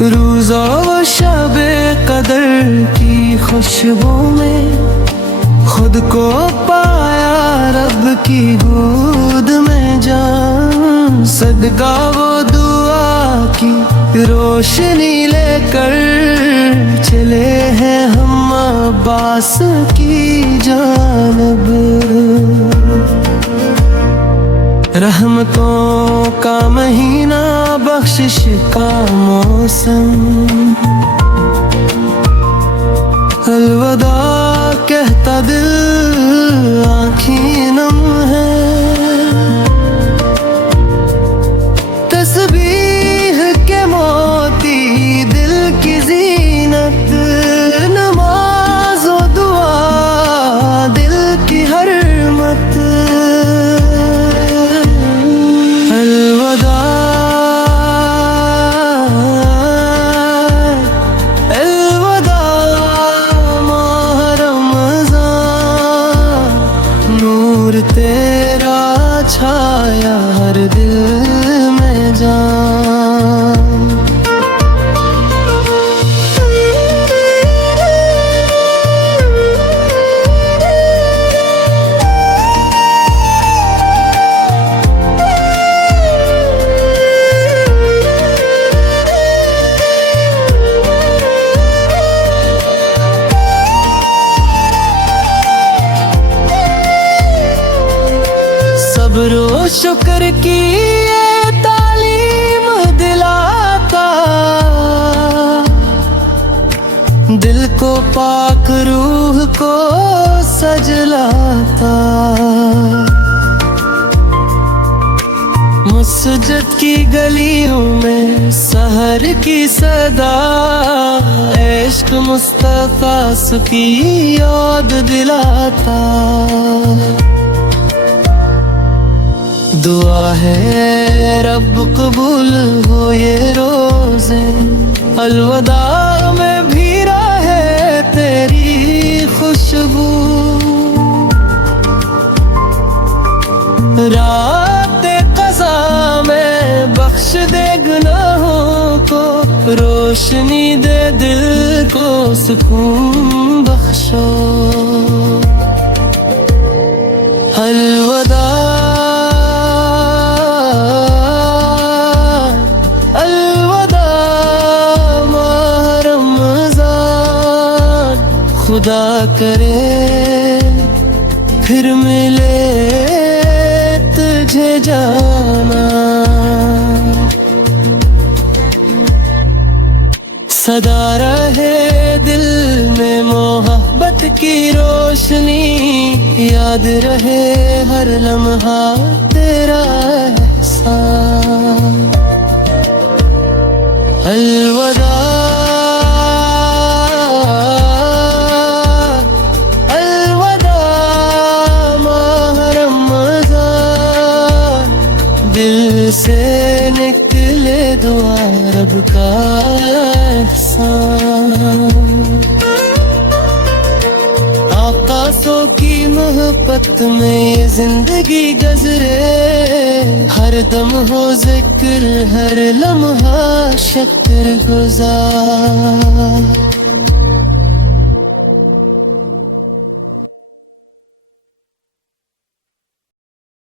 रोज़ा व शबे कदर की खुशबू में खुद को पाया रब की गोद में जान। सदका वो दुआ की रोशनी लेकर चले हैं हम अब्बास की जानब। रहमतों का महीना, बख्शिश का मौसम, अलविदा कहता दिल आँखें नम है। तस्बीह के मोती दिल की जीनत, नमाज व दुआ दिल की हरमत। अलविदा अलविदा माह रमज़ान, नूर तेरा छाया हर दिल में जान। सब्र शुक्र की ये तालीम दिलाता, दिल को पाक रूह को सजलाता। मस्जिद की गलियों में सहर की सदा, इश्क मुस्तफा की याद दिलाता। दुआ है रब कबूल हो ये रोज़े, अलविदा में भी रहे तेरी खुशबू। रात क़ज़ा में बख्श दे गुनाहों को, रोशनी दे दिल को सुकून बख्शो। अलविदा खुदा करे फिर मिले तुझे जाना। सदा रहे दिल में मोहब्बत की रोशनी, याद रहे हर लम्हा तेरा एहसान। अलविदा दिल से निकले दुआ रब का एहसान। आकाशों की मोहब्बत में ये जिंदगी गुज़रे, हर दम हो जिक्र हर लम्हा शुक्र गुज़ार।